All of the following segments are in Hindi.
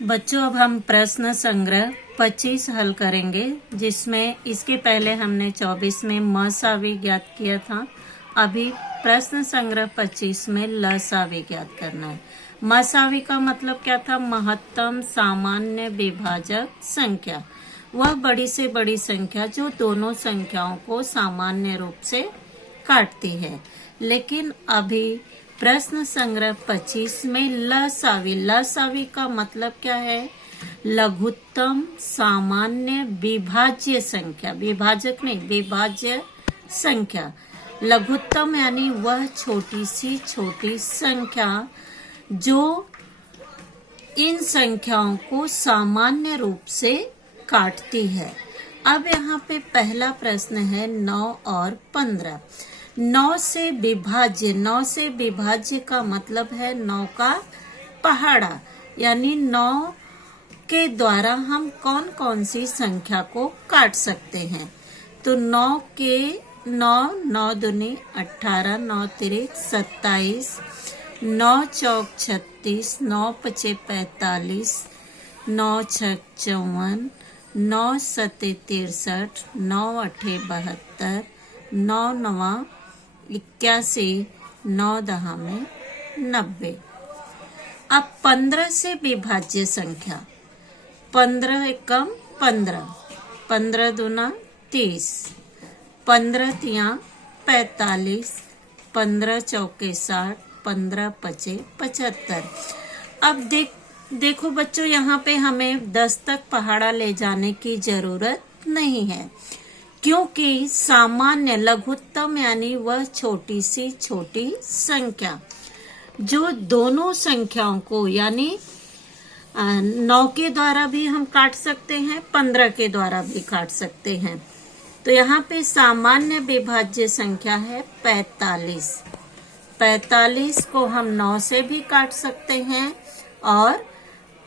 बच्चों, अब हम प्रश्न संग्रह 25 हल करेंगे, जिसमें इसके पहले हमने 24 में मसावी ज्ञात किया था। अभी प्रश्न संग्रह 25 में लसावी ज्ञात करना है। मसावी का मतलब क्या था? महत्तम सामान्य विभाजक संख्या, वह बड़ी से बड़ी संख्या जो दोनों संख्याओं को सामान्य रूप से काटती है। लेकिन अभी प्रश्न संग्रह 25 में लसावी, लसावी का मतलब क्या है? लघुत्तम सामान्य विभाज्य संख्या, विभाजक नहीं, विभाज्य संख्या। लघुत्तम यानी वह छोटी सी छोटी संख्या जो इन संख्याओं को सामान्य रूप से काटती है। अब यहाँ पे पहला प्रश्न है 9 और 15। 9 से विभाज्य, 9 से विभाज्य का मतलब है 9 का पहाड़ा, यानी 9 के द्वारा हम कौन कौन सी संख्या को काट सकते हैं। तो 9 के 9, 9 दूनी 18, 9 तिरिक 27, 9 चौक 36, 9 पचे 45, 9 छक 54, 9 सते 63, 9 अठे 72, 9 नवा 81, 9 दहा में 90। अब 15 से विभाज्य संख्या, 15 एकम 15, 15 दूना 30, 15 तिया 45, 15 चौके 60, 15 पचे 75। अब देखो बच्चों, यहाँ पे हमें 10 तक पहाड़ा ले जाने की जरूरत नहीं है, क्योंकि सामान्य लघुत्तम यानी वह छोटी सी छोटी संख्या जो दोनों संख्याओं को, यानी 9 के द्वारा भी हम काट सकते हैं, 15 के द्वारा भी काट सकते हैं। तो यहाँ पे सामान्य विभाज्य संख्या है 45। 45 को हम 9 से भी काट सकते हैं और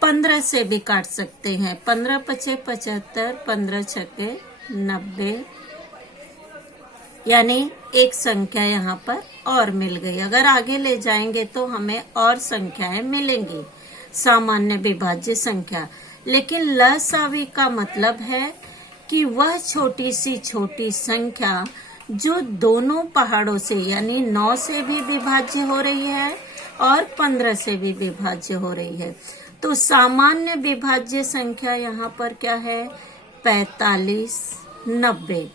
15 से भी काट सकते हैं। 15 पचे 75, 15 छके 90, यानी एक संख्या यहाँ पर और मिल गई। अगर आगे ले जाएंगे तो हमें और संख्याएं मिलेंगी, सामान्य विभाज्य संख्या। लेकिन लसावी का मतलब है कि वह छोटी सी छोटी संख्या जो दोनों पहाड़ों से, यानी 9 से भी विभाज्य हो रही है और 15 से भी विभाज्य हो रही है। तो सामान्य विभाज्य संख्या यहाँ पर क्या है? 45, 90।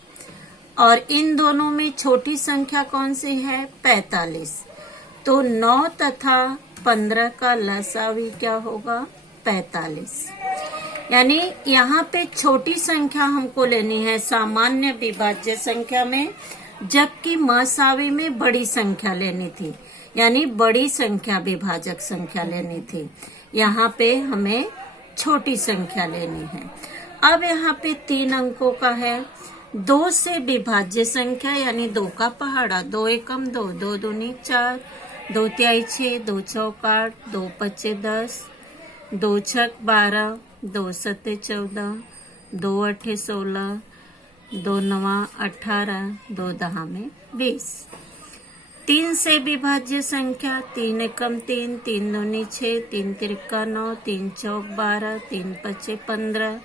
और इन दोनों में छोटी संख्या कौन सी है? 45। तो 9 तथा 15 का लसावी क्या होगा? 45। यानी यहाँ पे छोटी संख्या हमको लेनी है सामान्य विभाज्य संख्या में, जबकि मसावी में बड़ी संख्या लेनी थी, यानी बड़ी संख्या विभाजक संख्या लेनी थी। यहाँ पे हमें छोटी संख्या लेनी है। अब यहाँ पे 3 अंकों का है। 2 से विभाज्य संख्या यानी 2 का पहाड़ा, 2 एकम 2, 2 दूनी 4, 2 तिहाई 6, 2 चौक 8, 2 पचे 10, 2 छक 12, 2 सते 14, 2 अठे 16, 2 नवा 18, 2 दहा में 20। 3 से विभाज्य संख्या, 3 एकम 3, 3 दूनी 6, 3 तिरिका 9, 3 चौक 12, 3 पचे 15,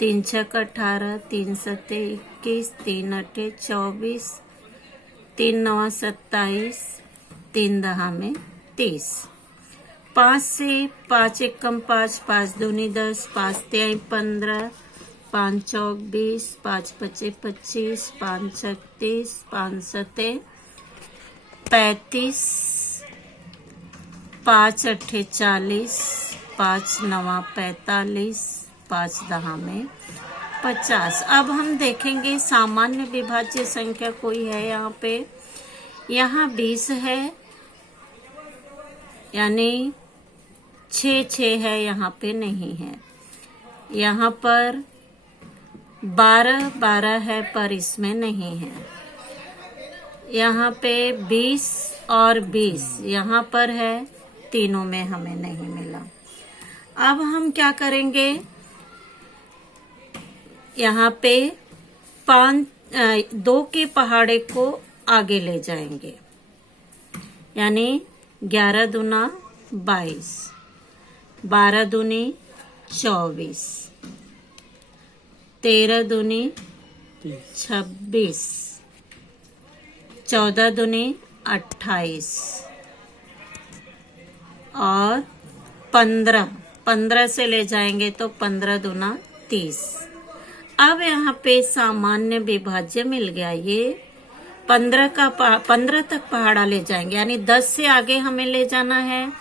3 छक 18, 3 सते 21, 3 अठे 24, 3 नवा 27, 3 दहा में 30। 5 से 5 एकम 5, 5 दूनी 10, 5 तिहाई 15, 5 चौक 20, 5 पचे 25, 5 छक 30, 5 सते 35, 5 अठे 40, 5 नवा 45, 5 दहा में 50। अब हम देखेंगे सामान्य विभाज्य संख्या कोई है यहाँ पे। यहाँ 20 है, यानी 6 है, यहाँ पे नहीं है। यहाँ पर 12 है, पर इसमें नहीं है। यहाँ पे 20 और 20 यहाँ पर है, तीनों में हमें नहीं मिला। अब हम क्या करेंगे? यहाँ पे 2 के पहाड़े को आगे ले जाएंगे, यानी 11 दूना 22, 12 दूनी 24, 13 दूनी 26, 14 दूनी 28 और 15 से ले जाएंगे तो 15 दूना 30। अब यहाँ पे सामान्य विभाज्य मिल गया। ये 15 तक पहाड़ा ले जाएंगे, यानी 10 से आगे हमें ले जाना है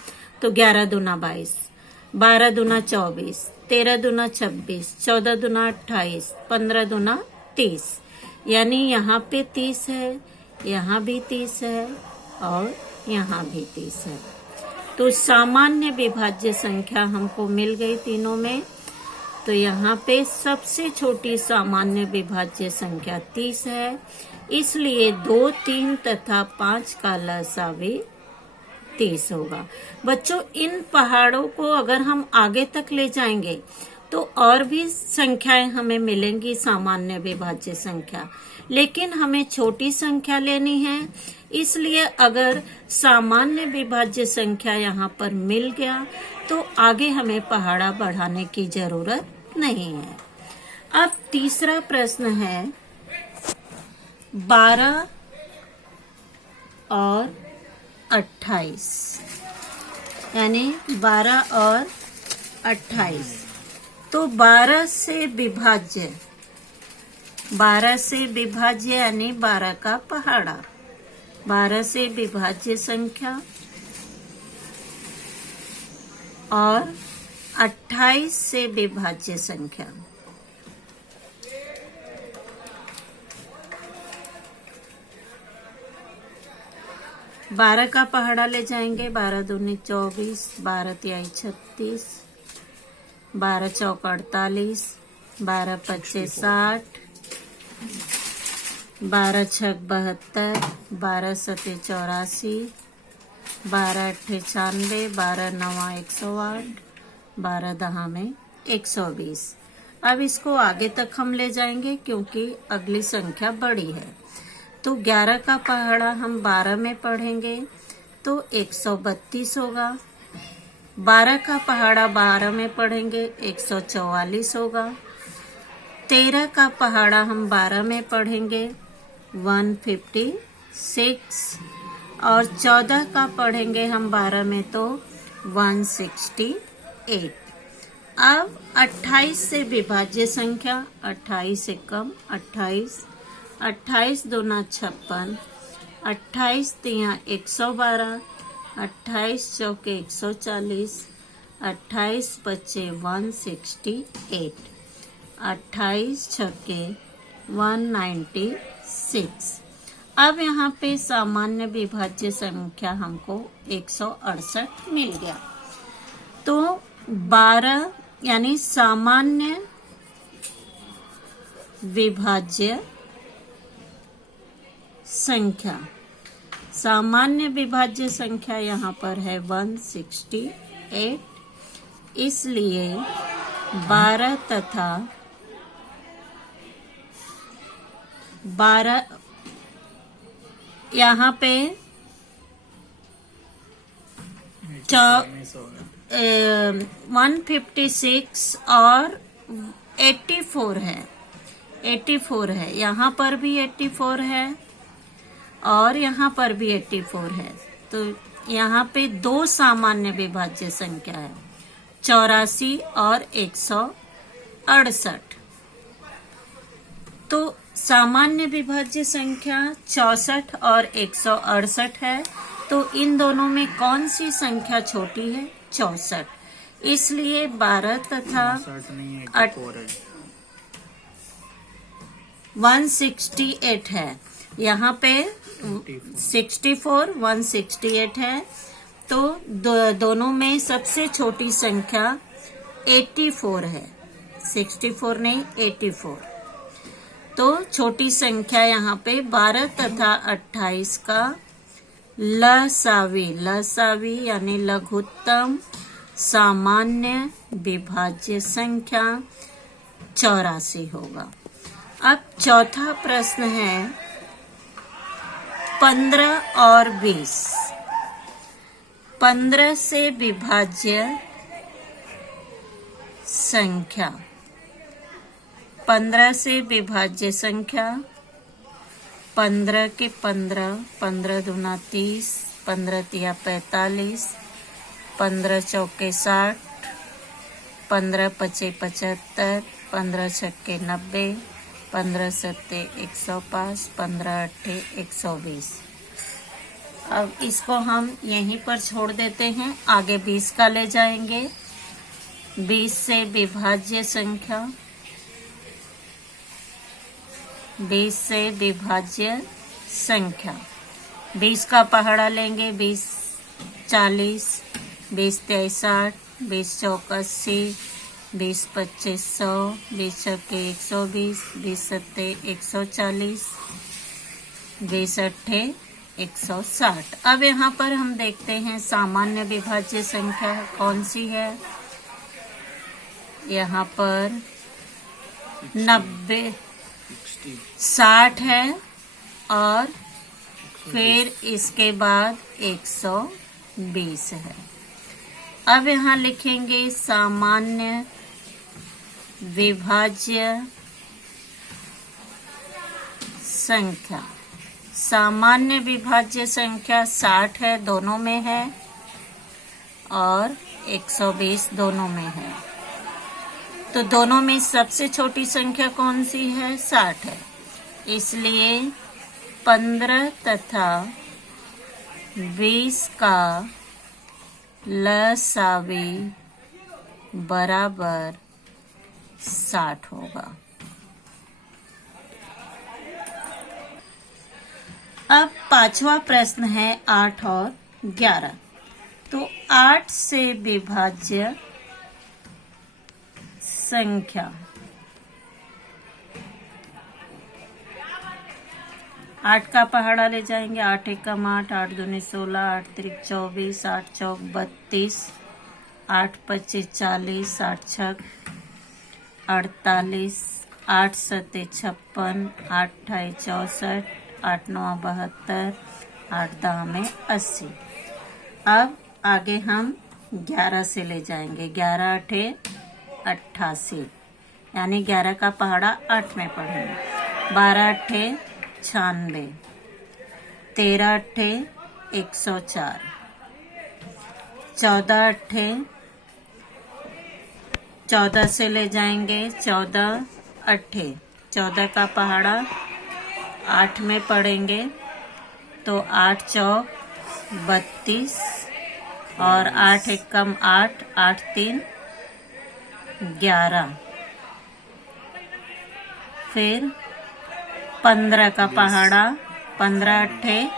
तो 11 दूना 22, 12 दूना 24, 13 दूना 26, 14 दूना 28, 15 दूना 30, यानी यहाँ पे 30 है, यहाँ भी 30 है और यहाँ भी 30 है। तो सामान्य विभाज्य संख्या हमको मिल गई तीनों में। तो यहाँ पे सबसे छोटी सामान्य विभाज्य संख्या 30 है, इसलिए 2, 3 तथा 5 का लसावी 30 होगा। बच्चों, इन पहाड़ों को अगर हम आगे तक ले जाएंगे तो और भी संख्याएं हमें मिलेंगी सामान्य विभाज्य संख्या, लेकिन हमें छोटी संख्या लेनी है, इसलिए अगर सामान्य विभाज्य संख्या यहाँ पर मिल गया तो आगे हमें पहाड़ा बढ़ाने की जरूरत नहीं है। अब तीसरा प्रश्न है 12 और 28, यानी 12 और 28। तो 12 से विभाज्य यानी 12 का पहाड़ा, 12 से विभाज्य संख्या और 28 से विभाज्य संख्या। बारह का पहाड़ा ले जाएंगे, 12 दूनी 24, 12 तिहाई 36, 12 चौक 48, 12 पच्चे 60, 12 छक 72, 12 सते 84, 12 अट्ठे 96, 12 नवा 108, 12 दहा में 120। अब इसको आगे तक हम ले जाएंगे क्योंकि अगली संख्या बड़ी है। तो 11 का पहाड़ा हम 12 में पढ़ेंगे तो 132 होगा। 12 का पहाड़ा 12 में पढ़ेंगे 144 होगा। 13 का पहाड़ा हम 12 में पढ़ेंगे 156 और 14 का पढ़ेंगे हम 12 में तो 168। अब 28 से विभाज्य संख्या, 28 से कम 28, 28 दूना 56, 28 तिया 112, 28 चौके 140, 28 पच्चे 168, 28 छक्के 196। अब यहाँ पे सामान्य विभाज्य संख्या हमको 168 मिल गया। तो 12 यानी सामान्य विभाज्य संख्या, सामान्य विभाज्य संख्या यहाँ पर है 168, इसलिए 12 तथा 12 यहाँ पे 156 और 84 है, 84 है, यहाँ पर भी 84 है और यहाँ पर भी 84 है। तो यहाँ पे दो सामान्य विभाज्य संख्या है, 84 और 168। तो सामान्य विभाज्य संख्या 64 और 168 है, तो इन दोनों में कौन सी संख्या छोटी है? 64, इसलिए 12 तथा 168 है, यहाँ पे 64 168 है। तो दोनों में सबसे छोटी संख्या 84 है, 64 नहीं 84। तो छोटी संख्या यहाँ पे 12 तथा 28 का लसावी यानी लघुत्तम सामान्य विभाज्य संख्या 84 होगा। अब चौथा प्रश्न है 15 और 20। 15 से विभाज्य संख्या। 15 से विभाज्य संख्या। 15 के 15, 15 दूना 30, 15 तिया 45, 15 चौके 60, 15 पचे 75, 15 छक्के 90, 15 सत्ते 105, 15 अट्ठे 120। अब इसको हम यहीं पर छोड़ देते हैं, आगे 20 का ले जाएंगे। 20 से विभाज्य संख्या। 20 से विभाज्य संख्या। 20 का पहाड़ा लेंगे। 20 40, 20 23 60, 20 चौक 80, 20 25 100, 20 छक्के 120, 20 सत्ते 140, 20 अट्ठे 160। अब यहाँ पर हम देखते हैं सामान्य विभाज्य संख्या कौन सी है। यहाँ पर 90, 60 है और फिर इसके बाद 120 है। अब यहाँ लिखेंगे सामान्य विभाज्य संख्या। सामान्य विभाज्य संख्या 60 है, दोनों में है, और 120 दोनों में है। तो दोनों में सबसे छोटी संख्या कौन सी है? 60 है। इसलिए 15 तथा 20 का लसावी बराबर 60 होगा। अब पांचवा प्रश्न है 8 और 11। तो 8 से विभाज्य संख्या। 8 का पहाड़ा ले जाएंगे। 8 एकम 8, 8 दूनी 16, 8 त्रिक 24, 8 चौक 32, 8 पच्चे 40, 8 छक 48, 8 सत्ते 56, 8 अठाई 64, 8 नौ 72, 8 दाह में 80। अब आगे हम 11 से ले जाएंगे। 11 अठे 88, यानी 11 का पहाड़ा 8 में पढ़ेंगे। 12 अट्ठे 96, 13 अट्ठे 104, 14 अट्ठे 14 से ले जाएंगे। 14 अट्ठे 14 का पहाड़ा 8 में पढ़ेंगे, तो 8 चौक 32 और 8 एकम 8, 8 तीन 11। फिर 15 का पहाड़ा 15 अट्ठे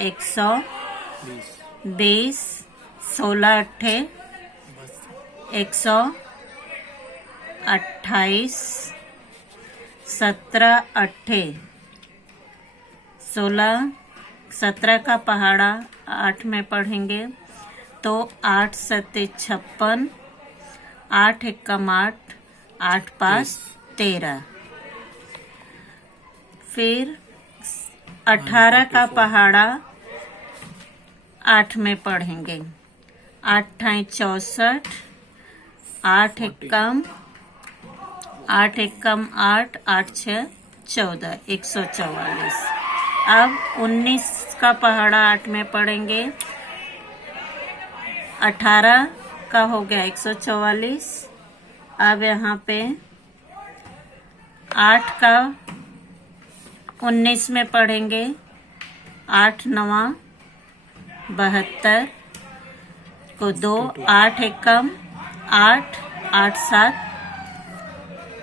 120, 16 अट्ठे 128, 17 अट्ठे 16, 17 का पहाड़ा 8 में पढ़ेंगे, तो 8 सत्ते 56, 8 एकम 8, 8 पाँच 13। फिर 18 का पहाड़ा 8 में पढ़ेंगे। 8 अठाई 64, 8 एकम 8, 8 छः 14, 144। अब 19 का पहाड़ा 8 में पढ़ेंगे। 18 का हो गया 144। अब यहाँ पे 8 का 19 में पढ़ेंगे। 8 नवा 72 को 2, 8 एकम 8, 8 7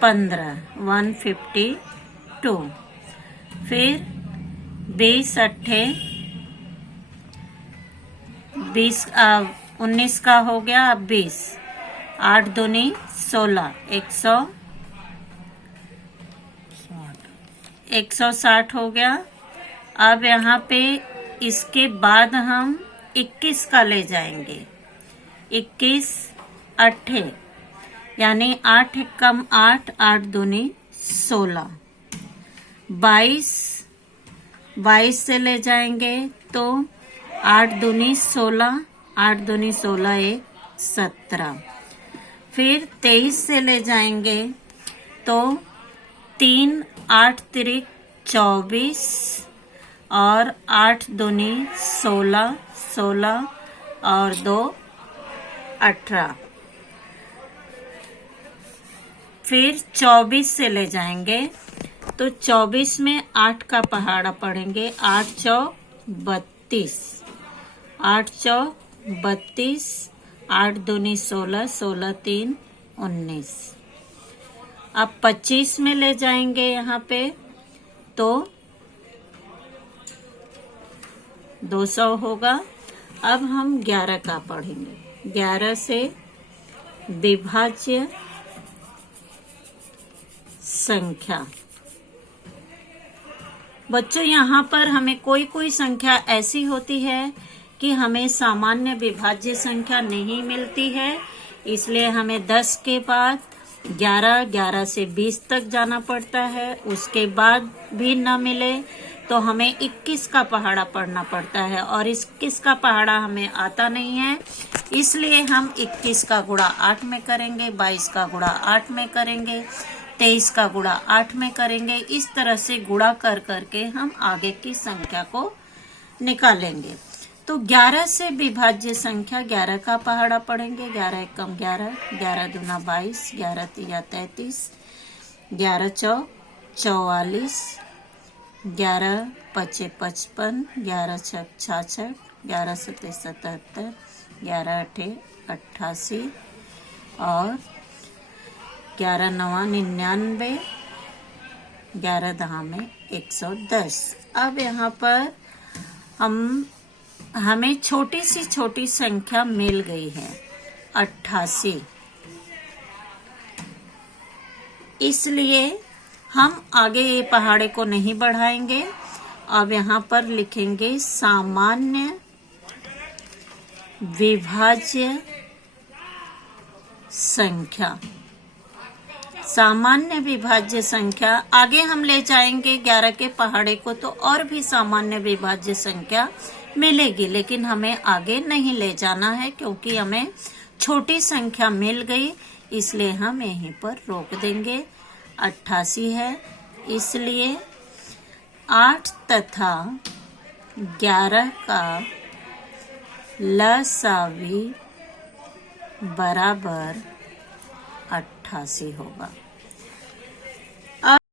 15, 152। फिर 20 अट्ठे 20, 19 का हो गया। अब 20, 8 दूनी 16, 160 हो गया। अब यहाँ पे इसके बाद हम 21 का ले जाएंगे। 21 अट्ठे, यानी 8 एकम 8, 8 दूनी 16। 22 से ले जाएंगे, तो 8 दूनी 16, 8 दूनी 16 1 17। फिर 23 से ले जाएंगे तो 3 8 तिरिक 24 और 8 दूनी 16, 16 और 2 18। फिर 24 से ले जाएंगे तो 24 में 8 का पहाड़ा पढ़ेंगे। 8 चौक 32, 8 चौक 32, 8 दूनी 16, 16 3 19। अब 25 में ले जाएंगे यहाँ पे तो 200 होगा। अब हम 11 का पढ़ेंगे। 11 से विभाज्य संख्या। बच्चों यहाँ पर हमें कोई कोई संख्या ऐसी होती है कि हमें सामान्य विभाज्य संख्या नहीं मिलती है, इसलिए हमें 10 के बाद 11, 11 से 20 तक जाना पड़ता है। उसके बाद भी न मिले तो हमें 21 का पहाड़ा पढ़ना पड़ता है और 21 का पहाड़ा हमें आता नहीं है, इसलिए हम 21 का गुणा 8 में करेंगे, 22 का गुणा 8 में करेंगे, 23 का गुणा 8 में करेंगे। इस तरह से गुणा कर करके हम आगे की संख्या को निकालेंगे। तो 11 से विभाज्य संख्या 11 का पहाड़ा पढ़ेंगे। 11 एकम 11, 11 दूना 22, 11 तिया 33, 11 चौक 44, 11 पचे 55, 11 छक 66, 11 सते 77, 11 अठे 88 और 11 नवा 99, 11 दहा में 110। अब यहाँ पर हमें छोटी सी छोटी संख्या मिल गई है 88, इसलिए हम आगे ये पहाड़े को नहीं बढ़ाएंगे। अब यहाँ पर लिखेंगे सामान्य विभाज्य संख्या। सामान्य विभाज्य संख्या आगे हम ले जाएंगे 11 के पहाड़े को तो और भी सामान्य विभाज्य संख्या मिलेगी, लेकिन हमें आगे नहीं ले जाना है क्योंकि हमें छोटी संख्या मिल गई, इसलिए हम यहीं पर रोक देंगे। 88 है, इसलिए 8 तथा 11 का लसावी बराबर 88 होगा।